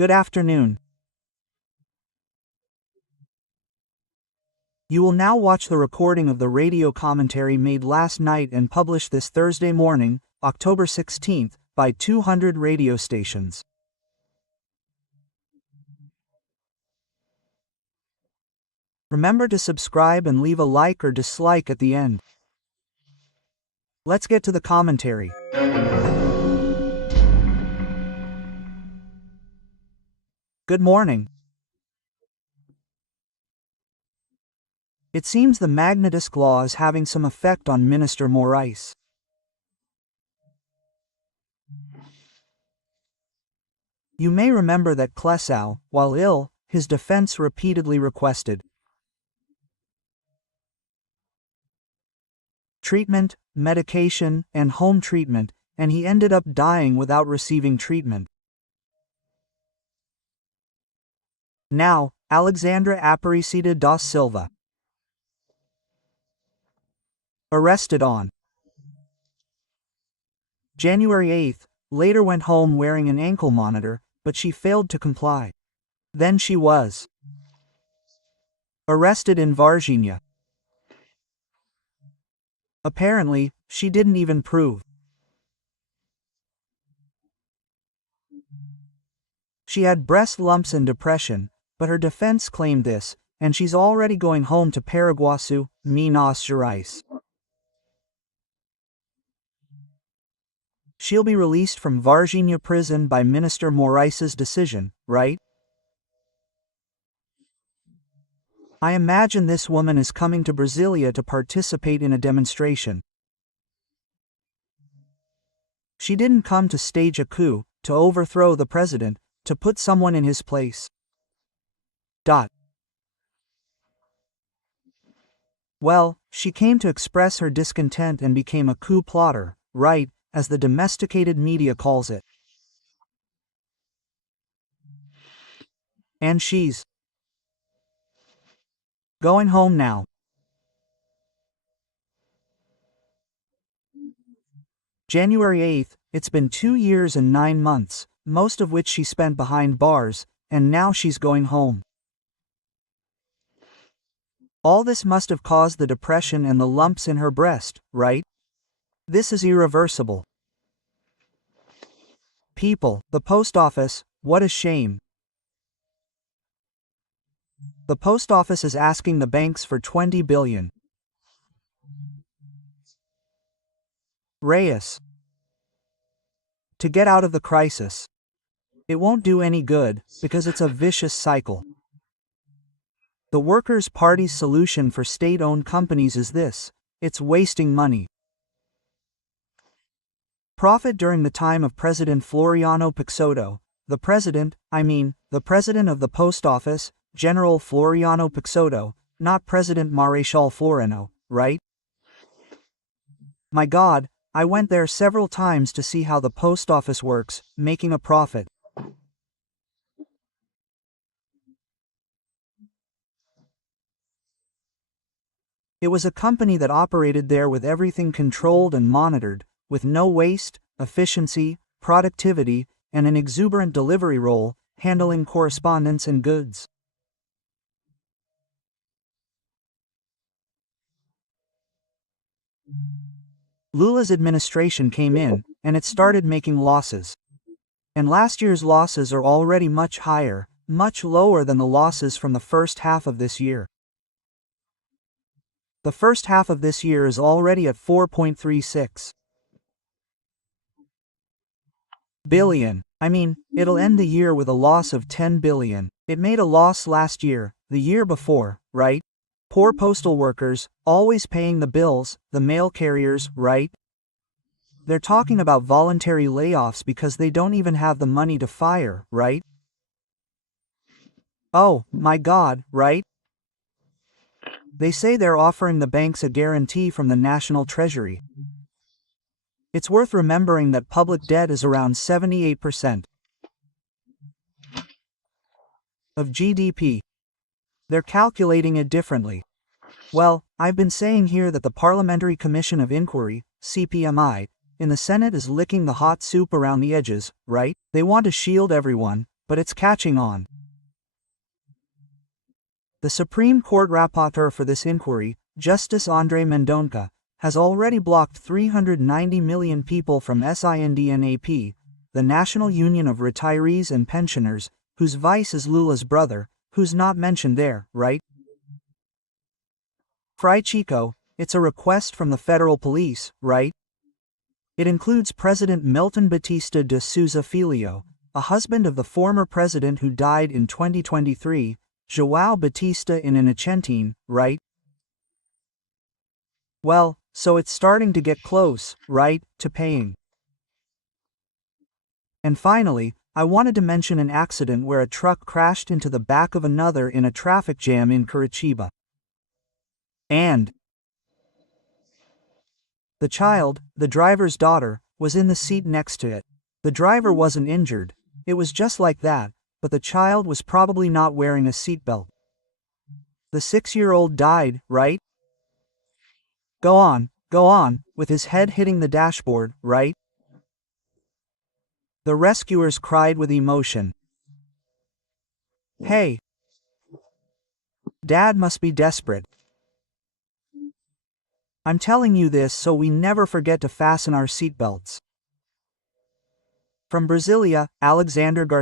Good afternoon. You will now watch the recording of the radio commentary made last night and published this Thursday morning, October 16th, by 200 radio stations. Remember to subscribe and leave a like or dislike at the end. Let's get to the commentary. Good morning. It seems the Magnitsky law is having some effect on Minister Moraes. You may remember that Clesau, while ill, his defense repeatedly requested treatment, medication, and home treatment, and he ended up dying without receiving treatment. Now, Alexandre Aparecida da Silva, arrested on January 8, later went home wearing an ankle monitor, but she failed to comply. Then she was arrested in Varginha. Apparently, she didn't even prove she had breast lumps and depression, but her defense claimed this, and she's already going home to Paraguaçu, Minas Gerais. She'll be released from Varginha prison by Minister Moraes' decision, right? I imagine this woman is coming to Brasilia to participate in a demonstration. She didn't come to stage a coup, to overthrow the president, to put someone in his place. Well, she came to express her discontent and became a coup plotter, right, as the domesticated media calls it. And she's going home now. January 8, it's been 2 years and 9 months, most of which she spent behind bars, and now she's going home. All this must have caused the depression and the lumps in her breast, right? This is irreversible. People, the post office, what a shame. The post office is asking the banks for 20 billion. Reais. To get out of the crisis. It won't do any good, because it's a vicious cycle. The Workers' Party's solution for state-owned companies is this: it's wasting money. Profit during the time of President Floriano Peixoto, the president of the post office, General Floriano Peixoto, not President Marechal Floriano, right? My God, I went there several times to see how the post office works, making a profit. It was a company that operated there with everything controlled and monitored, with no waste, efficiency, productivity, and an exuberant delivery role, handling correspondence and goods. Lula's administration came in, and it started making losses. And last year's losses are already much higher, much lower than the losses from the first half of this year. The first half of this year is already at 4.36 billion. It'll end the year with a loss of 10 billion. It made a loss last year, the year before, right? Poor postal workers, always paying the bills, the mail carriers, right? They're talking about voluntary layoffs because they don't even have the money to fire, right? Oh, my God, right? They say they're offering the banks a guarantee from the National Treasury. It's worth remembering that public debt is around 78% of GDP. They're calculating it differently. Well, I've been saying here that the Parliamentary Commission of Inquiry, CPMI, in the Senate is licking the hot soup around the edges, right? They want to shield everyone, but it's catching on. The Supreme Court rapporteur for this inquiry, Justice Andre Mendonça, has already blocked 390 million people from SINDNAP, the National Union of Retirees and Pensioners, whose vice is Lula's brother, who's not mentioned there, right? Fry Chico, it's a request from the federal police, right? It includes President Milton Batista de Souza Filho, a husband of the former president who died in 2023, João Batista in Inocentine, right? Well, so it's starting to get close, right, to paying. And finally, I wanted to mention an accident where a truck crashed into the back of another in a traffic jam in Curitiba. And the child, the driver's daughter, was in the seat next to it. The driver wasn't injured, it was just like that, but the child was probably not wearing a seatbelt. The 6-year-old died, right? Go on, with his head hitting the dashboard, right? The rescuers cried with emotion. Hey! Dad must be desperate. I'm telling you this so we never forget to fasten our seatbelts. From Brasilia, Alexandre Garcia.